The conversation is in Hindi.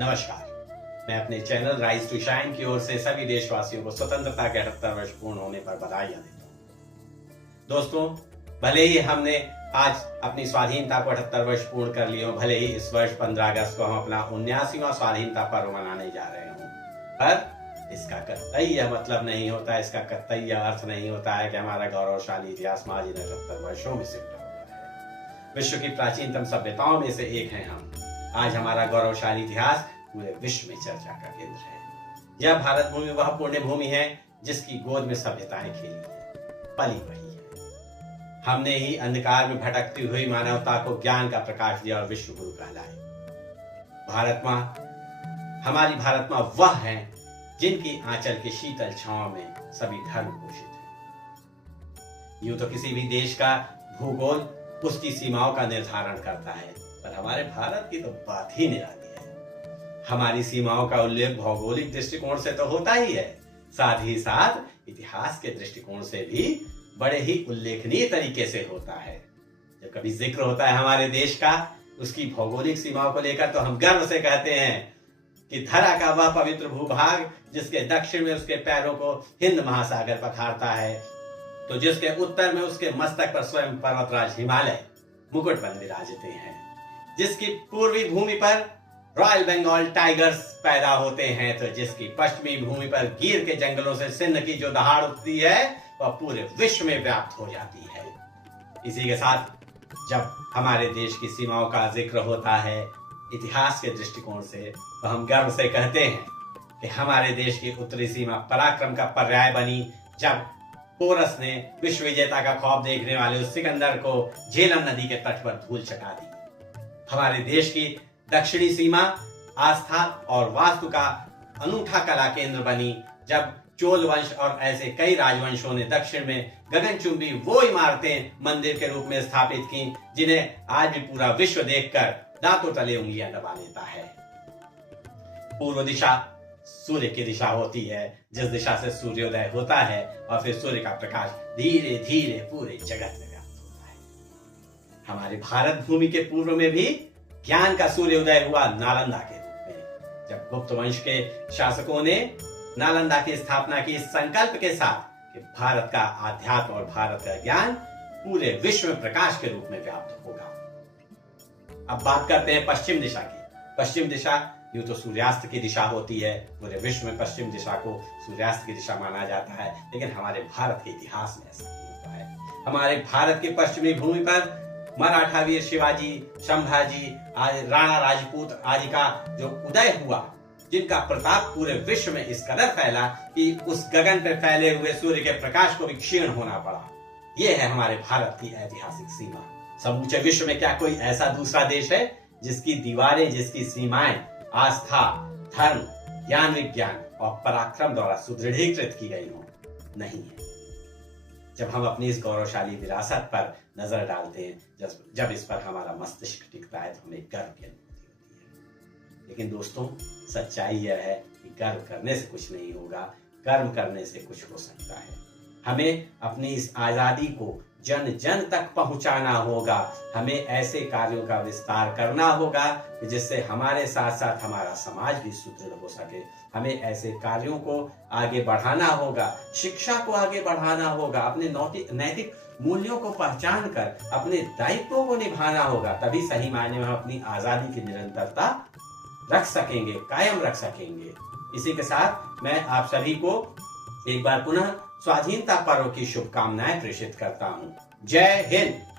नमस्कार। मैं अपने चैनल राइज टू शाइन की ओर से सभी देशवासियों को स्वतंत्रता के 78 वर्ष पूर्ण होने पर बधाइयां देता हूं। दोस्तों, भले ही हमने आज अपनी स्वाधीनता को 78 वर्ष पूर्ण कर लिए हो, भले ही इस वर्ष 15 अगस्त को हम अपना 79वां स्वाधीनता पर्व मनाने जा रहे हों, पर इसका कतई यह मतलब नहीं होता, इसका कतई यह अर्थ नहीं होता है कि हमारा गौरवशाली इतिहास माजी 78 वर्षों में सिमटा हुआ है। विश्व की प्राचीनतम सभ्यताओं में से एक हैं हम। आज हमारा गौरवशाली इतिहास पूरे विश्व में चर्चा का केंद्र है। यह भारत भूमि वह पुण्य भूमि है जिसकी गोद में सभ्यताएं खेली है, पली बढ़ी है। हमने ही अंधकार में भटकती हुई मानवता को ज्ञान का प्रकाश दिया और विश्व गुरु कहलाए। भारत मां, हमारी भारत मां वह है जिनकी आंचल के शीतल छांव में सभी धर्म पोषित है। यूं तो किसी भी देश का भूगोल उसकी सीमाओं का निर्धारण करता है, पर हमारे भारत की तो बात ही निराली है। हमारी सीमाओं का उल्लेख भौगोलिक दृष्टिकोण से तो होता ही है, साथ ही साथ इतिहास के दृष्टिकोण से भी बड़े ही उल्लेखनीय तरीके से होता है। जब कभी जिक्र होता है हमारे देश का, उसकी भौगोलिक सीमाओं को लेकर, तो हम गर्व से कहते हैं कि धरा का वह पवित्र भूभाग जिसके दक्षिण में उसके पैरों को हिंद महासागर पखारता है, तो जिसके उत्तर में उसके मस्तक पर स्वयं पर्वतराज हिमालय मुकुट बन विराजते हैं, जिसकी पूर्वी भूमि पर रॉयल बंगाल टाइगर्स पैदा होते हैं, तो जिसकी पश्चिमी भूमि पर गिर के जंगलों से सिंध की जो दहाड़ उठती है वह पूरे विश्व में व्याप्त हो जाती है। इसी के साथ जब हमारे देश की सीमाओं का जिक्र होता है इतिहास के दृष्टिकोण से, तो हम गर्व से कहते हैं कि हमारे देश की उत्तरी सीमा पराक्रम का पर्याय बनी, जब पोरस ने विश्व विजेता का ख्वाब देखने वाले उस सिकंदर को झेलम नदी के तट पर धूल चटा दी। हमारे देश की दक्षिणी सीमा आस्था और वास्तु का अनूठा कला केंद्र बनी, जब चोल वंश और ऐसे कई राजवंशों ने दक्षिण में गगनचुंबी वो इमारतें मंदिर के रूप में स्थापित की जिन्हें आज भी पूरा विश्व देखकर दांतों तले उंगलियां दबा लेता है। पूर्व दिशा सूर्य की दिशा होती है, जिस दिशा से सूर्योदय होता है और फिर सूर्य का प्रकाश धीरे धीरे पूरे जगत में व्याप्त होता है। हमारे भारत भूमि के पूर्व में भी ज्ञान का सूर्योदय हुआ नालंदा के रूप में, जब गुप्त वंश के शासकों ने नालंदा की स्थापना की इस संकल्प के साथ कि भारत का आध्यात्म और भारत का ज्ञान पूरे विश्व में प्रकाश के रूप में व्याप्त होगा। अब बात करते हैं पश्चिम दिशा की। पश्चिम दिशा यूं तो सूर्यास्त की दिशा होती है, पूरे विश्व में पश्चिम दिशा को सूर्यास्त की दिशा माना जाता है, लेकिन हमारे भारत के इतिहास में ऐसा नहीं होता है। हमारे भारत की पश्चिमी भूमि पर मराठा वीर शिवाजी, संभाजी, राणा राजपूत आदि का जो उदय हुआ, जिनका प्रताप पूरे विश्व में इस कदर फैला कि उस गगन पर फैले हुए सूर्य के प्रकाश को भी क्षीण होना पड़ा। यह है हमारे भारत की ऐतिहासिक सीमा। समूचे विश्व में क्या कोई ऐसा दूसरा देश है जिसकी दीवारें, जिसकी सीमाएं आस्था, धर्म, ज्ञान विज्ञान और पराक्रम द्वारा सुदृढ़ीकृत की गई हो? नहीं है। जब हम अपनी इस गौरवशाली विरासत पर नजर डालते हैं, जब इस पर हमारा मस्तिष्क टिकता है, तो हमें गर्व की अनुभूति होती है। लेकिन दोस्तों, सच्चाई यह है कि गर्व करने से कुछ नहीं होगा, कर्म करने से कुछ हो सकता है। हमें अपनी इस आजादी को जन जन तक पहुंचाना होगा। हमें ऐसे कार्यों का विस्तार करना होगा कि जिससे हमारे साथ साथ हमारा समाज भी सुदृढ़ हो सके। हमें ऐसे कार्यों को आगे बढ़ाना होगा, शिक्षा को आगे बढ़ाना होगा, अपने नैतिक मूल्यों को पहचान कर अपने दायित्वों को निभाना होगा। तभी सही मायने में हम अपनी आजादी की निरंतरता रख सकेंगे, कायम रख सकेंगे। इसी के साथ मैं आप सभी को एक बार पुनः स्वाधीनता पर्व की शुभकामनाएं प्रेषित करता हूं। जय हिंद।